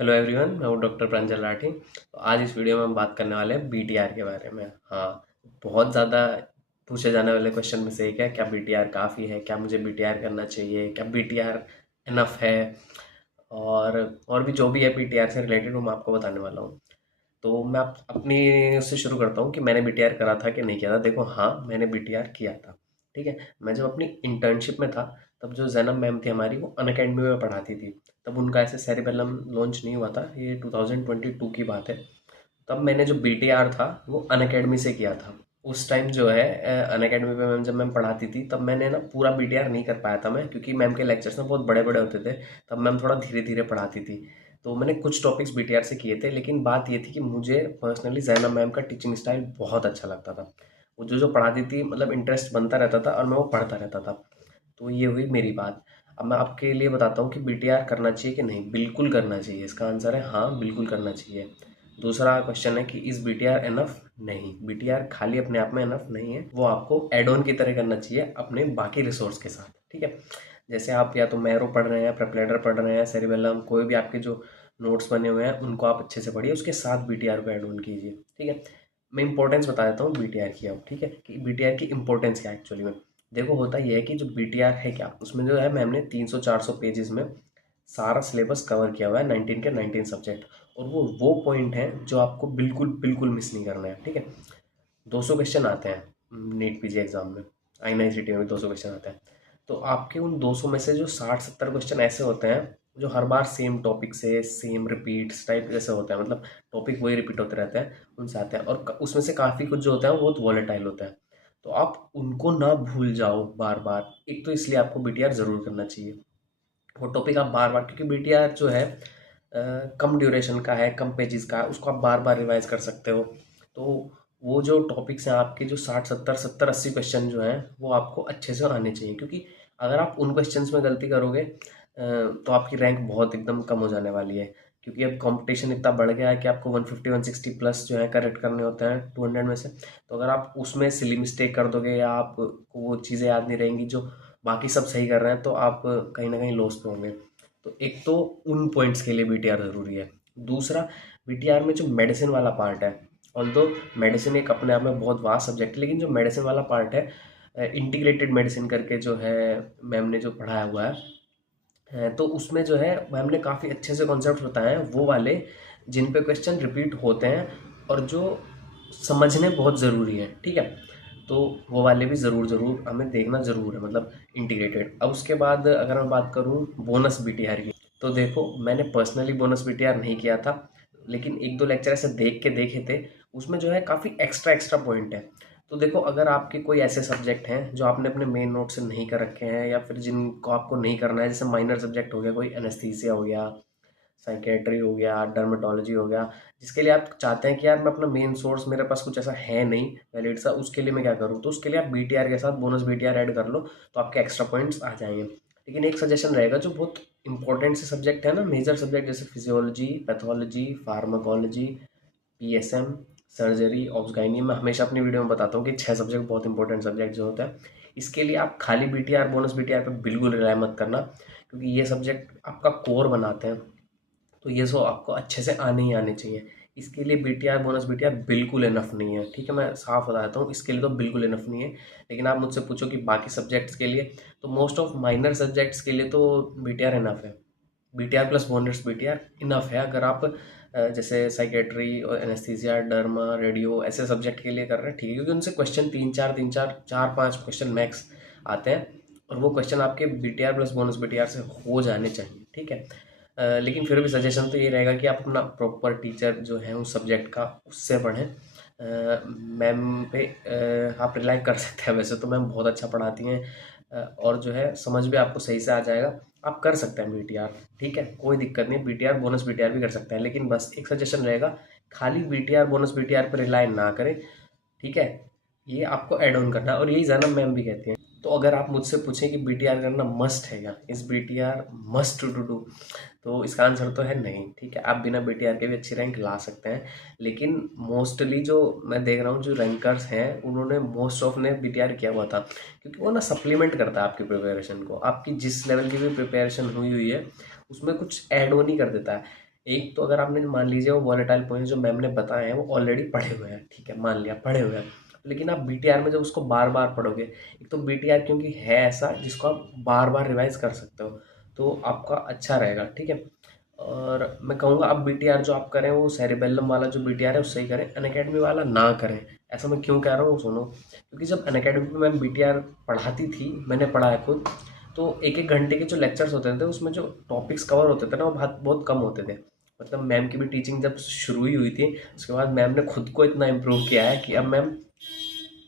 Hello everyone, मैं हूँ doctor प्रांजल राठी। तो आज इस वीडियो में हम बात करने वाले हैं बीटीआर के बारे में। हाँ, बहुत ज़्यादा पूछे जाने वाले क्वेश्चन में से एक है, क्या बीटीआर काफ़ी है, क्या मुझे बीटीआर करना चाहिए, क्या बीटीआर इनफ है, और भी जो भी है बीटीआर से रिलेटेड वो मैं आपको बताने वाला हूँ। तो मैं अपनी उससे शुरू करता हूँ कि मैंने बीटीआर करा था कि नहीं किया था। देखो, हाँ, मैंने बीटीआर किया था। ठीक है। मैं जब अपनी इंटर्नशिप में था, तब जो जैनब मैम थी हमारी, वो अनअकैडमी में पढ़ाती थी। तब उनका ऐसे सेरिबेलम लॉन्च नहीं हुआ था, ये 2022 की बात है। तब मैंने जो बीटीआर था वो अनअकैडमी से किया था। उस टाइम जो है अनअकैडमी पे मैम जब मैम पढ़ाती थी, तब मैंने ना पूरा बीटीआर नहीं कर पाया था मैं, क्योंकि मैम के लेक्चर्स ना बहुत बड़े बड़े होते थे। तब मैम थोड़ा धीरे धीरे पढ़ाती थी। तो मैंने कुछ टॉपिक्स बीटीआर से किए थे, लेकिन बात ये थी कि मुझे पर्सनली जैनब मैम का टीचिंग स्टाइल बहुत अच्छा लगता था। वो जो जो पढ़ाती थी, मतलब इंटरेस्ट बनता रहता था और मैं वो पढ़ता रहता था। तो ये हुई मेरी बात। अब मैं आपके लिए बताता हूँ कि बीटीआर करना चाहिए कि नहीं। बिल्कुल करना चाहिए, इसका आंसर है हाँ, बिल्कुल करना चाहिए। दूसरा क्वेश्चन है कि इज़ बीटीआर इनफ? नहीं, बीटीआर खाली अपने आप में इनफ नहीं है, वो आपको एड ऑन की तरह करना चाहिए अपने बाकी रिसोर्स के साथ। ठीक है। जैसे आप या तो मैरो पढ़ रहे हैं, प्रेपलेडर पढ़ रहे हैं, सेरिबेलम, कोई भी आपके जो नोट्स बने हुए हैं उनको आप अच्छे से पढ़िए, उसके साथ बीटीआर को ऐड ऑन कीजिए। ठीक है। मैं इंपॉर्टेंस बता देता हूँ बीटीआर की अब। ठीक है, कि बीटीआर की इंपॉर्टेंस क्या है एक्चुअली में। देखो, होता यह है कि जो बीटीआर है क्या, उसमें जो है मैम ने 300-400 पेजेस में सारा सिलेबस कवर किया हुआ है, 19 के 19 सब्जेक्ट। और वो पॉइंट हैं जो आपको बिल्कुल बिल्कुल मिस नहीं करना है। ठीक है। 200 क्वेश्चन आते हैं नीट पीजी एग्जाम में, INICT में भी 200 क्वेश्चन आते हैं। तो आपके उन 200 में से जो 60-70 क्वेश्चन ऐसे होते हैं जो हर बार सेम टॉपिक से सेम रिपीट्स टाइप जैसे होते हैं, मतलब टॉपिक वही रिपीट होते रहते हैं, उनसे आते हैं। और उसमें से काफ़ी कुछ जो होता है वो बहुत वॉलेटाइल होता है। तो आप उनको ना भूल जाओ बार बार। एक तो इसलिए आपको बीटीआर ज़रूर करना चाहिए। वो टॉपिक आप बार बार, क्योंकि बीटीआर जो है कम ड्यूरेशन का है, कम पेजेस का है, उसको आप बार बार रिवाइज कर सकते हो। तो वो जो टॉपिक्स हैं आपके, जो 60-70 70-80 क्वेश्चन जो हैं, वो आपको अच्छे से आने चाहिए। क्योंकि अगर आप उन क्वेश्चंस में गलती करोगे तो आपकी रैंक बहुत एकदम कम हो जाने वाली है। क्योंकि अब कंपटीशन इतना बढ़ गया है कि आपको 150-160 प्लस जो है करेक्ट करने होते हैं 200 में से। तो अगर आप उसमें सिली मिस्टेक कर दोगे, या आपको वो चीज़ें याद नहीं रहेंगी जो बाकी सब सही कर रहे हैं, तो आप कहीं ना कहीं लॉस पे होंगे। तो एक तो उन पॉइंट्स के लिए बीटीआर ज़रूरी है। दूसरा, बीटीआर में जो मेडिसिन वाला पार्ट है, ऑल्दो मेडिसिन एक अपने आप में बहुत वास्ट सब्जेक्ट है, लेकिन जो मेडिसिन वाला पार्ट है, इंटीग्रेटेड मेडिसिन करके जो है मैम ने जो पढ़ाया हुआ है, तो उसमें जो है मैम ने काफ़ी अच्छे से कॉन्सेप्ट बताए हैं, वो वाले जिन पे क्वेश्चन रिपीट होते हैं और जो समझने बहुत ज़रूरी है। ठीक है। तो वो वाले भी ज़रूर ज़रूर हमें देखना ज़रूर है, मतलब इंटीग्रेटेड। अब उसके बाद अगर मैं बात करूँ बोनस बीटीआर की, तो देखो, मैंने पर्सनली बोनस बीटीआर नहीं किया था, लेकिन एक दो लेक्चर ऐसे देख के देखे थे। उसमें जो है काफ़ी एक्स्ट्रा एक्स्ट्रा पॉइंट है। तो देखो, अगर आपके कोई ऐसे सब्जेक्ट हैं जो आपने अपने मेन नोट से नहीं कर रखे हैं, या फिर जिनको आपको नहीं करना है, जैसे माइनर सब्जेक्ट हो गया, कोई एनेस्थीसिया हो गया, साइकेट्री हो गया, डर्मेटोलॉजी हो गया, जिसके लिए आप चाहते हैं कि यार मैं अपना मेन सोर्स, मेरे पास कुछ ऐसा है नहीं वैलिड सा, उसके लिए मैं क्या करूँ, तो उसके लिए आप बीटीआर के साथ बोनस बीटीआर ऐड कर लो, तो आपके एक्स्ट्रा पॉइंट्स आ जाएंगे। लेकिन एक सजेशन रहेगा, जो बहुत इंपॉर्टेंट से सब्जेक्ट है ना, मेजर सब्जेक्ट, जैसे physiology, pathology, pharmacology, PSM, surgery, obsgynae, मैं हमेशा अपनी वीडियो में बताता हूँ कि 6 सब्जेक्ट बहुत इंपॉर्टेंट सब्जेक्ट जो होता है। इसके लिए आप खाली बीटीआर बोनस बीटीआर पे बिल्कुल रिलाय मत करना, क्योंकि ये सब्जेक्ट आपका कोर बनाते हैं। तो ये सो आपको अच्छे से आने ही आने चाहिए। इसके लिए बीटीआर बोनस बीटीआर बिल्कुल इनफ नहीं है। ठीक है, मैं साफ बता देता हूँ, इसके लिए तो बिल्कुल इनफ नहीं है। लेकिन आप मुझसे पूछो कि बाकी सब्जेक्ट्स के लिए, तो मोस्ट ऑफ माइनर सब्जेक्ट्स के लिए तो बीटीआर इनफ है। BTR plus bonus BTR enough है। अगर आप जैसे साइकेट्री और एनेस्थीसिया, डर्मा, रेडियो ऐसे सब्जेक्ट के लिए कर रहे हैं, ठीक है, क्योंकि उनसे क्वेश्चन तीन चार 4-5 क्वेश्चन मैक्स आते हैं, और वो क्वेश्चन आपके बीटीआर प्लस बोनस बीटीआर से हो जाने चाहिए। ठीक है। लेकिन फिर भी सजेशन तो ये रहेगा कि आप अपना प्रॉपर टीचर जो है उस सब्जेक्ट का, उससे पढ़ें। मैम पे आप रिलाई कर सकते हैं। वैसे तो मैम बहुत अच्छा पढ़ाती हैं, और जो है समझ भी आपको सही से आ जाएगा। आप कर सकते हैं बीटीआर। ठीक है, कोई दिक्कत नहीं, बीटीआर बोनस बीटीआर भी कर सकते हैं, लेकिन बस एक सजेशन रहेगा, खाली बीटीआर बोनस बीटीआर पर रिलाई ना करें। ठीक है। ये आपको ऐड ऑन करना है, और यही जैनब मैम भी कहती हैं। तो अगर आप मुझसे पूछें कि बीटीआर करना मस्ट है क्या, इस बीटीआर मस्ट टू डू, तो इसका आंसर तो है नहीं। ठीक है, आप बिना बीटीआर के भी अच्छी रैंक ला सकते हैं, लेकिन मोस्टली जो मैं देख रहा हूँ, जो रैंकर्स हैं, उन्होंने मोस्ट ऑफ ने बीटीआर किया हुआ था, क्योंकि वो ना सप्लीमेंट करता है आपकी प्रिपरेशन को। आपकी जिस लेवल की भी प्रिपरेशन हुई हुई है, उसमें कुछ ऐड ऑन ही कर देता है। एक तो अगर आपने मान लीजिए वो वॉलेटाइल पॉइंट्स जो मैम ने बताए हैं वो ऑलरेडी पढ़े हुए हैं, ठीक है, मान लिया पढ़े हुए हैं, लेकिन आप बीटीआर में जब उसको बार बार पढ़ोगे, एक तो बीटीआर क्योंकि है ऐसा जिसको आप बार बार रिवाइज कर सकते हो, तो आपका अच्छा रहेगा, ठीक है। और मैं कहूँगा आप बीटीआर जो आप करें वो सेरिबेलम वाला जो बीटीआर है उससे ही करें, अनअकैडमी वाला ना करें। ऐसा मैं क्यों कह रहा हूँ सुनो, क्योंकि जब अनअकैडमी में मैम बीटीआर पढ़ाती थी, मैंने पढ़ा है खुद, तो एक एक घंटे के जो लेक्चर्स होते थे उसमें जो टॉपिक्स कवर होते थे ना वो बहुत बहुत कम होते थे। मतलब मैम की भी टीचिंग जब शुरू ही हुई थी उसके बाद मैम ने खुद को इतना इम्प्रूव किया है कि अब मैम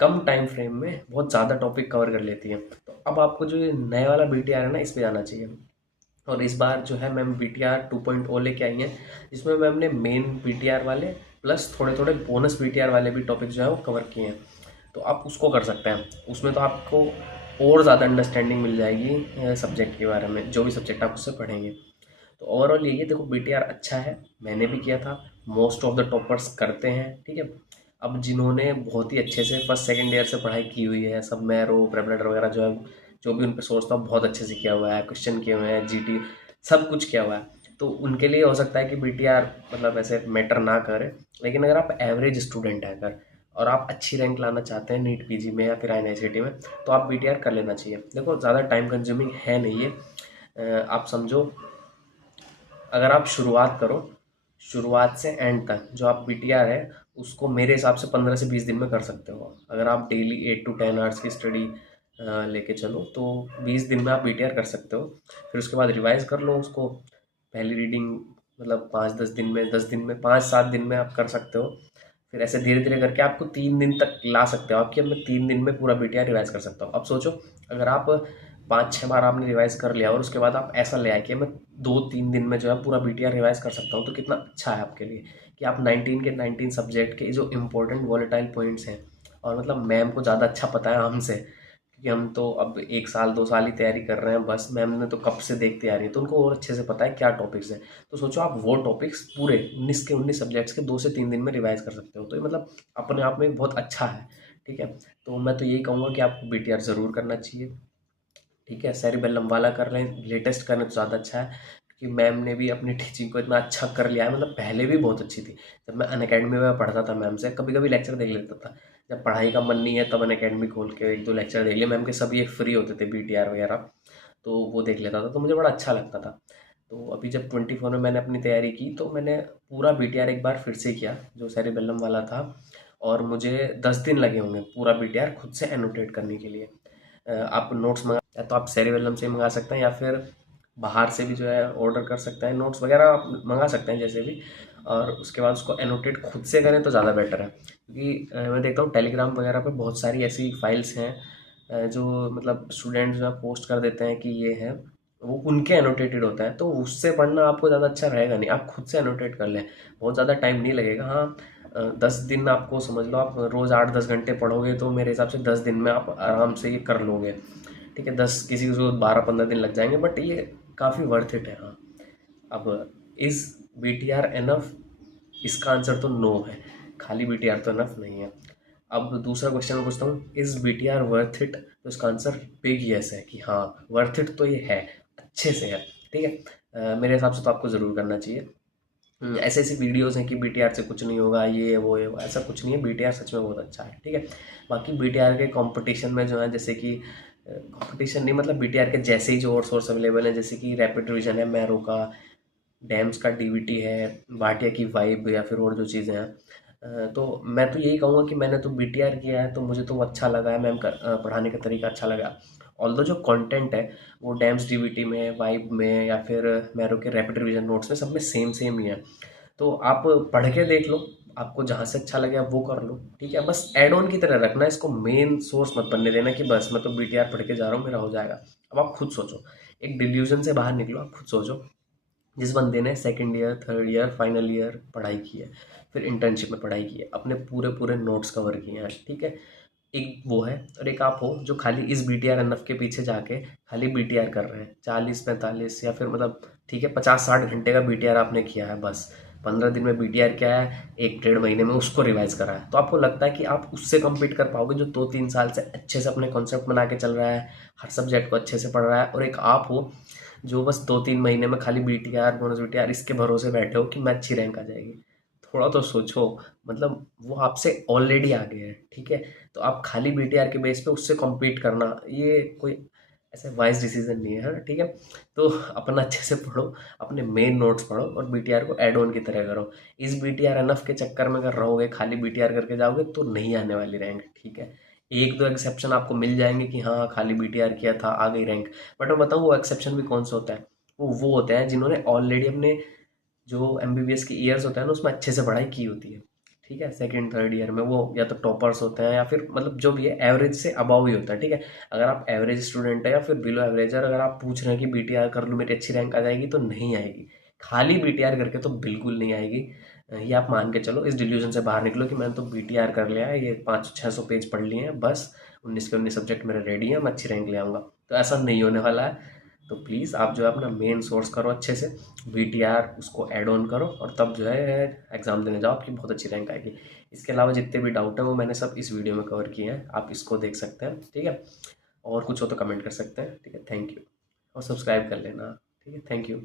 कम टाइम फ्रेम में बहुत ज़्यादा टॉपिक कवर कर लेती है। तो अब आपको जो ये नया वाला बीटीआर है ना इस पे आना चाहिए। और इस बार जो है मैम बीटीआर 2.0 लेके आई हैं, जिसमें मैम ने मेन बीटीआर वाले प्लस थोड़े थोड़े बोनस बीटीआर वाले भी टॉपिक जो है वो कवर किए हैं। तो आप उसको कर सकते हैं, उसमें तो आपको और ज़्यादा अंडरस्टैंडिंग मिल जाएगी सब्जेक्ट के बारे में, जो भी सब्जेक्ट आप उससे पढ़ेंगे। तो ओवरऑल यही है, देखो बीटीआर अच्छा है, मैंने भी किया था, मोस्ट ऑफ द टॉपर्स करते हैं, ठीक है। अब जिन्होंने बहुत ही अच्छे से फर्स्ट सेकंड ईयर से पढ़ाई की हुई है, सब मैरो प्रेपरेटर वगैरह जो है, जो भी उन पे सोर्स था बहुत अच्छे से किया हुआ है, क्वेश्चन किए हुए हैं, जीटी सब कुछ किया हुआ है, तो उनके लिए हो सकता है कि बीटीआर मतलब ऐसे मैटर ना करे। लेकिन अगर आप एवरेज स्टूडेंट हैं अगर, और आप अच्छी रैंक लाना चाहते हैं नीट पीजी में या फिर आईआईसीटी में, तो आप बीटीआर कर लेना चाहिए। देखो ज़्यादा टाइम कंज्यूमिंग है नहीं ये, आप समझो अगर आप शुरुआत करो, शुरुआत से एंड तक जो आप बीटीआर है उसको मेरे हिसाब से 15 से 20 दिन में कर सकते हो। अगर आप डेली 8 to 10 आवर्स की स्टडी लेके चलो तो 20 दिन में आप बीटीआर कर सकते हो। फिर उसके बाद रिवाइज कर लो उसको, पहली रीडिंग मतलब 5-10 दिन में, 10 दिन में, 5-7 दिन में आप कर सकते हो। फिर ऐसे धीरे धीरे करके आपको 3 दिन तक ला सकते हो आप, कि अब मैं 3 दिन में पूरा बीटीआर रिवाइज कर सकता हूँ। अब सोचो अगर आप 5-6 बार आपने रिवाइज कर लिया और उसके बाद आप ऐसा ले आए कि मैं 2-3 दिन में जो है पूरा बीटीआर रिवाइज कर सकता हूँ, तो कितना अच्छा है आपके लिए कि आप 19 के 19 सब्जेक्ट के जो इंपॉर्टेंट वॉलेटाइल पॉइंट्स हैं, और मतलब मैम को ज़्यादा अच्छा पता है हमसे, क्योंकि हम तो अब 1 साल 2 साल ही तैयारी कर रहे हैं बस, मैम ने तो कब से देखते आ रही है, तो उनको और अच्छे से पता है क्या टॉपिक्स हैं। तो सोचो आप वो टॉपिक्स पूरे 19 के 19 सब्जेक्ट्स के 2 से 3 दिन में रिवाइज कर सकते हो, तो ये मतलब अपने आप में बहुत अच्छा है, ठीक है। तो मैं तो यही कहूँगा कि आपको बीटीआर ज़रूर करना चाहिए, ठीक है। सेरिबेलम वाला कर लें, लेटेस्ट करें तो ज़्यादा अच्छा है, क्योंकि मैम ने भी अपनी टीचिंग को इतना अच्छा कर लिया है, मतलब पहले भी बहुत अच्छी थी। जब मैं अनअकैडमी में पढ़ता था मैम से कभी कभी लेक्चर देख लेता था, जब पढ़ाई का मन नहीं है तब अनअकैडमी खोल के 1-2 लेक्चर देख लिए मैम के, सभी एक फ्री होते थे बीटीआर वगैरह, तो वो देख लेता था, तो मुझे बड़ा अच्छा लगता था। तो अभी जब 24 में मैंने अपनी तैयारी की तो मैंने पूरा बीटीआर एक बार फिर से किया जो सेरिबेलम वाला था, और मुझे 10 दिन लगे होंगे पूरा बीटीआर खुद से एनोटेट करने के लिए। आप नोट्स मंगा, या तो आप सेरिबेलम से मंगा सकते हैं या फिर बाहर से भी जो है ऑर्डर कर सकते हैं, नोट्स वगैरह आप मंगा सकते हैं जैसे भी, और उसके बाद उसको एनोटेट खुद से करें तो ज़्यादा बेटर है। क्योंकि मैं देखता हूँ टेलीग्राम वगैरह पे बहुत सारी ऐसी फाइल्स हैं जो मतलब स्टूडेंट्स जो है पोस्ट कर देते हैं कि ये है, वो उनके एनोटेटेड होता है, तो उससे पढ़ना आपको ज़्यादा अच्छा रहेगा नहीं, आप खुद से एनोटेट कर लें, बहुत ज़्यादा टाइम नहीं लगेगा। हाँ 10 दिन आपको समझ लो, आप रोज़ 8-10 घंटे पढ़ोगे तो मेरे हिसाब से 10 दिन में आप आराम से ये कर लोगे, ठीक है। 10 किसी को 12-15 दिन लग जाएंगे, बट ये काफ़ी वर्थ इट है। हाँ अब इज़ बीटीआर एनफ, इसका आंसर तो नो है, खाली बीटीआर तो एनफ नहीं है। अब दूसरा क्वेश्चन मैं पूछता हूँ, इज़ बीटीआर वर्थ इट, तो इसका आंसर बिग यस है कि हाँ वर्थ इट तो ये है, अच्छे से है, ठीक है। मेरे हिसाब से तो आपको ज़रूर करना चाहिए। ऐसे ऐसी वीडियोस हैं कि बीटीआर से कुछ नहीं होगा, ये है वो है, ऐसा कुछ नहीं है, बीटीआर सच में बहुत अच्छा है, ठीक है। बाकी बीटीआर के कंपटीशन में जो है, जैसे कि कंपटीशन नहीं मतलब बीटीआर के जैसे ही जो और सोर्स अवेलेबल है, जैसे कि रैपिड रिवीजन है मैरो का, डैम्स का डीवीटी है, भाटिया की वाइब, या फिर और जो चीज़ें हैं, तो मैं तो यही कहूँगा कि मैंने तो बीटीआर किया है तो मुझे तो वो अच्छा लगा है, मैम का पढ़ाने का तरीका अच्छा लगा। ऑल्दो जो कंटेंट है वो डैम्स डीवीटी में, वाइब में, या फिर मैरो के रैपिड रिवीजन नोट्स में, सब में सेम सेम ही है। तो आप पढ़ के देख लो, आपको जहाँ से अच्छा लगे आप वो कर लो, ठीक है। बस एड ऑन की तरह रखना, इसको मेन सोर्स मत बनने देना कि बस मैं तो बीटीआर पढ़ के जा रहा हूँ मेरा हो जाएगा। अब आप खुद सोचो, एक डिल्यूजन से बाहर निकलो, आप खुद सोचो जिस बंदे ने second year, third year, final year पढ़ाई की है, फिर इंटर्नशिप में पढ़ाई की है, अपने पूरे पूरे नोट्स कवर किए हैं, ठीक है। एक वो है, और एक आप हो जो खाली इस बीटीआर एनएफ के पीछे जाके खाली बीटीआर कर रहे हैं, 40-45 या फिर मतलब ठीक है 50-60 घंटे का बीटीआर आपने किया है बस, 15 दिन में बीटीआर किया है, 1-1.5 महीने में उसको रिवाइज करा है, तो आपको लगता है कि आप उससे कम्पीट कर पाओगे जो 2-3 साल से अच्छे से अपने कॉन्सेप्ट बना के चल रहा है, हर सब्जेक्ट को अच्छे से पढ़ रहा है, और एक आप हो जो बस 2-3 महीने में खाली बीटीआर, बोनस बीटीआर इसके भरोसे बैठे हो कि मैं अच्छी रैंक आ जाएगी। थोड़ा तो सोचो, मतलब वो आपसे ऑलरेडी आगे है, ठीक है? तो आप खाली बीटीआर के बेस पे उससे कॉम्पीट करना, ये कोई ऐसे वाइज डिसीजन नहीं है, हाँ, ठीक है? तो अपना अच्छे से पढ़ो, अपने मेन नोट्स पढ़ो और बीटीआर को ऐड ऑन की तरह करो। इस बीटीआर एनफ के चक्कर में अगर रहोगे, खाली बीटीआर करके जाओगे तो नहीं आने वाली रैंक, ठीक है? एक दो एक्सेप्शन आपको मिल जाएंगे कि हाँ खाली बीटीआर किया था आ गई रैंक, बट मैं बताऊँ वो एक्सेप्शन भी कौन सा होता है? वो होते हैं जिन्होंने ऑलरेडी अपने जो एमबीबीएस के ईयर्स होते हैं ना उसमें अच्छे से पढ़ाई की होती है, ठीक है? सेकंड थर्ड ईयर में वो या तो टॉपर्स होते हैं या फिर मतलब जो भी है एवरेज से अबव ही होता है, ठीक है? अगर आप एवरेज स्टूडेंट है या फिर बिलो एवरेज है, अगर आप पूछ रहे हैं कि बीटीआर कर लूँ मेरी अच्छी रैंक आ जाएगी, तो नहीं आएगी। खाली बीटीआर करके तो बिल्कुल नहीं आएगी। ये आप मान के चलो, इस डिल्यूजन से बाहर निकलो कि मैंने तो बीटीआर कर लिया है, ये 500-600 पेज पढ़ लिए हैं बस, 19 के 19 सब्जेक्ट मेरे रेडी हैं, मैं अच्छी रैंक ले आऊँगा। तो ऐसा नहीं होने वाला है। तो प्लीज़ आप जो है अपना मेन सोर्स करो अच्छे से, बीटीआर उसको ऐड ऑन करो और तब जो है एग्ज़ाम देने जाओ, आपकी बहुत अच्छी रैंक आएगी। इसके अलावा जितने भी डाउट हैं वो मैंने सब इस वीडियो में कवर किए हैं, आप इसको देख सकते हैं, ठीक है? और कुछ हो तो कमेंट कर सकते हैं, ठीक है? Thank you. और सब्सक्राइब कर लेना, ठीक है? Thank you.